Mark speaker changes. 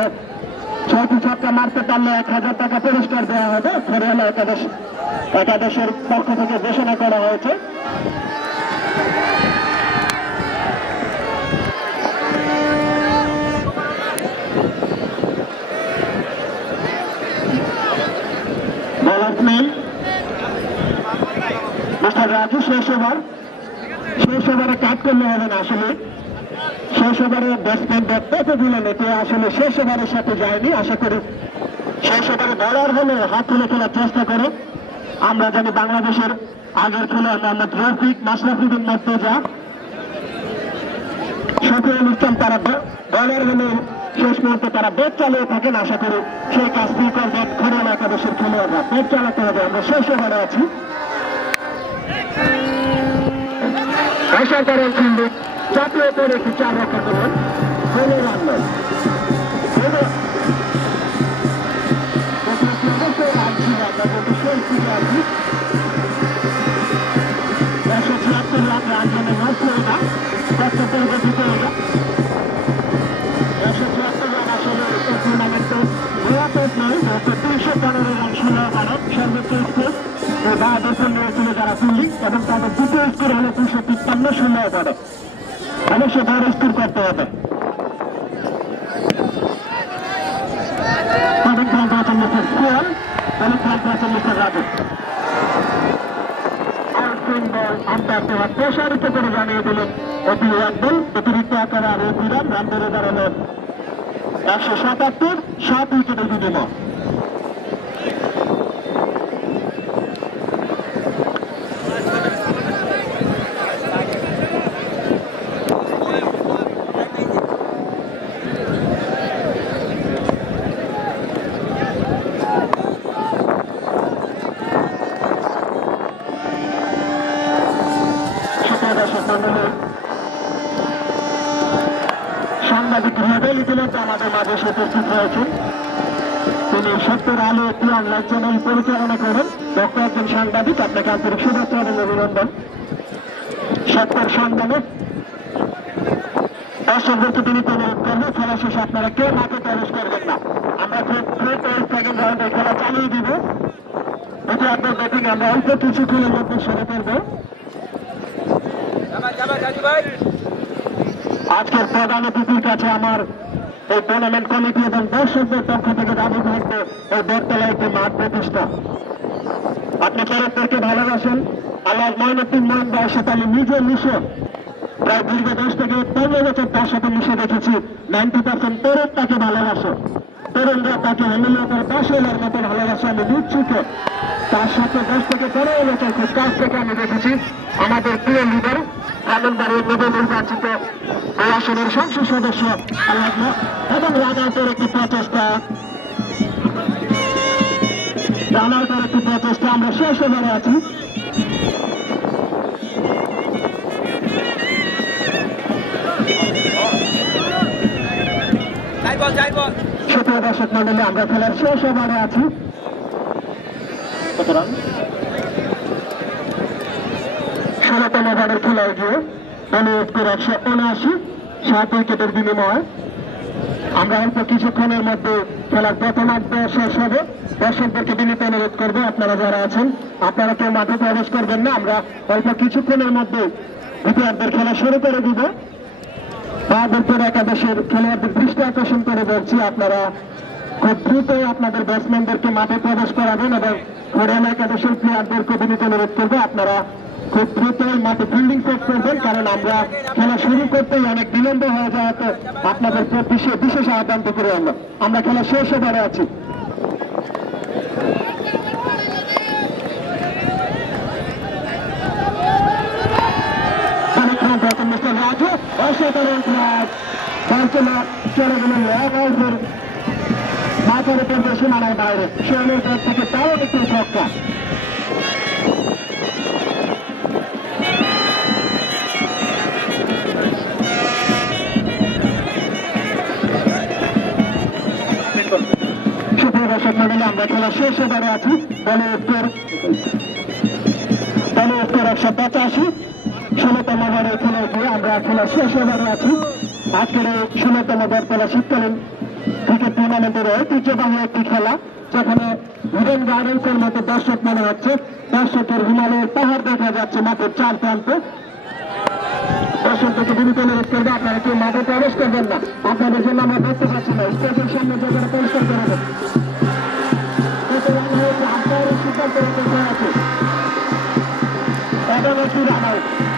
Speaker 1: ওভারে ছয়টি ছক্কা মারতে পারলে এক হাজার টাকা পুরস্কার দেওয়া হবে। হরিয়ানা একাদশ একাদশের পক্ষ থেকে ঘোষণা করা হয়েছে। মিস্টার রাজু, শেষ ওভার। শেষ ওভারে কাট করলে হবে না, আসলে। শেষ ওভারে ব্যাটসম্যান পেতে দিলেন এতে আসলে শেষ ওভারের সাথে যায়নি, আশা করি শেষ ওভারে বলার হলে হাত তুলে খেলার চেষ্টা করে। আমরা জানি বাংলাদেশের আগের খেলোয়াড় মোহাম্মদ রফিক মাশরাফুদ্দিন মর্তজা শফিউল ইসলাম তারা বলার হলে শেষ মুহূর্তে তারা বেট চালিয়ে থাকেন। আশা করি সেই কাজটি করবেন হরিয়ানা একাদশের খেলোয়াড়রা। বেট চালাতে হবে, আমরা শেষ ওভারে আছি। আশা করেন জাতীয় করে একটি চার রক্ষা করবেন কোনো রান নয় একশো ছিয়াত্তর রান রান জন্য নষ্ট হয়ে না কষ্ট পরিবর্তিত হয়ে না একশো ছিয়াত্তর রান আসলে টুর্নামেন্টে নিরাপদ নয় যেহেতু দুইশো পনেরো রান ষোলো ওভারে সর্বোচ্চ স্কোর বাহাদুর নিয়েছিল যারা ফিল্ডিং এবং তাদের দ্বিতীয় স্কোর হলো দুশো তিপ্পান্ন ষোলো ওভারে। অবশ্যই বড় স্কোর করতে হবে। প্রসারিত করে জানিয়ে দিলেন অতি বল অতিরিক্ত আকারে আর অতি রান রান বেড়ে দাঁড়াল একশো সাতাত্তর, সাত উইকেটের বিনিময় সুপ্রিয় দর্শক মণ্ডলী, সাংবাদিক রুবেল ইতিমধ্যে আমাদের মাঝে এসে উপস্থিত হয়েছেন। তিনি সত্যের আলো একটি অনলাইন চ্যানেল পরিচালনা করেন। দক্ষ একজন সাংবাদিক, আপনাকে আন্তরিক শুভেচ্ছা এবং অভিনন্দন। সত্যের সন্ধানে দর্শকদেরকে তিনি অনুরোধ করবেন খেলা শেষে আপনারা কেউ মাঠে প্রবেশ করবেন না। আমরা খুব দ্রুত সেকেন্ড রাউন্ডে খেলা চালিয়ে দিব। এটি আপনার ব্যাটিং আমরা অল্প কিছুক্ষণের মধ্যে শুরু করব আজকের প্রধান অতিথির কাছে আমার এই টুর্নামেন্ট কমিটি এবং দর্শকদের পক্ষ থেকে দাবি থাকবে এই বটতলায় একটি মাঠ প্রতিষ্ঠা। আপনি ক্যারেক্টারকে ভালোবাসেন। আল্লাহ ময়নুদ্দিন মহিন ভাইয়ের সাথে আমি নিজে মিশে প্রায় দীর্ঘ দশ থেকে পনেরো বছর তার সাথে মিশে দেখেছি। নাইনটি পার্সেন্ট তরুণ তাকে ভালোবাসে। তরুণরা তাকে হ্যান্ডেল করে হাজার মতো ভালোবাসে। আমি নিচ্ছুকে তার সাথে দশ থেকে পনেরো বছর খুব কাছ থেকে আমি দেখেছি। আমাদের প্রিয় লিডার আনন্দবাড়ির নবনির্বাচিত আসনের সংসদ সদস্য এবং রানাউটের একটি প্রচেষ্টা। রানাউটের একটি প্রচেষ্টা আমরা শেষ ওভারে আছি। সুপ্রিয় দর্শক মন্ডলী আমরা খেলার শেষ ওভারে আছি। ষোলতম ওভারের খেলায় গিয়ে অনুরোধ করে একশো উনআশি সাত উইকেটের বিনিময়ে আমরা অল্প কিছুক্ষণের মধ্যে খেলার প্রথমার্ধ শেষ হবে। দর্শকদেরকে বিনীত অনুরোধ করব, আপনারা যারা আছেন, আপনারা কেউ মাঠে প্রবেশ করবেন না, আমরা অল্প কিছুক্ষণের মধ্যে দ্বিতীয়ার্ধের খেলা শুরু করে দিব। বাহাদুরপুর একাদশের খেলোয়াড়দের দৃষ্টি আকর্ষণ করে বলছি, আপনারা খুব দ্রুত আপনাদের ব্যাটসম্যানদেরকে মাঠে প্রবেশ করাবেন এবং হরিয়ানা একাদশের প্লেয়ারদেরকে বিনীত অনুরোধ করব, আপনারা খুব দ্রুত মাঠে ফিল্ডিং সেট করবেন, কারণ আমরা খেলা শুরু করতেই অনেক বিলম্ব হয়ে যাওয়াতে আপনাদের বিশেষ বিশেষ আহ্বান করে আমরা আমরা খেলা শেষ ওভারে আছি। মাথার উপর দিয়ে সীমানার বাইরে। শিয়ালের থেকে তাও একটু ছক্কা। দর্শক মন্ডলী, আমরা খেলা শেষ এবারে আছি। বলে উত্তর বলে উত্তর একশো পঁচাশি। ষোলোতম ওভারের খেলায় গিয়ে আমরা খেলা শেষ ওভারে আছি। আজকের এই ষোলোতম বরতলা শীতকালীন ক্রিকেট টুর্নামেন্টের ঐতিহ্যবাহী একটি খেলা, যেখানে হিডেন গার্ডেন্সের মতো দর্শক মনে হচ্ছে। দর্শকের হিমালয়ের পাহাড় দেখা যাচ্ছে মাত্র চার প্রান্তে। দর্শকদেরকে বিনীত অনুরোধ করব, আপনারা কেউ মাঠে প্রবেশ করবেন না। আপনাদের জন্য আমরা দেখতে পাচ্ছি না Thank you.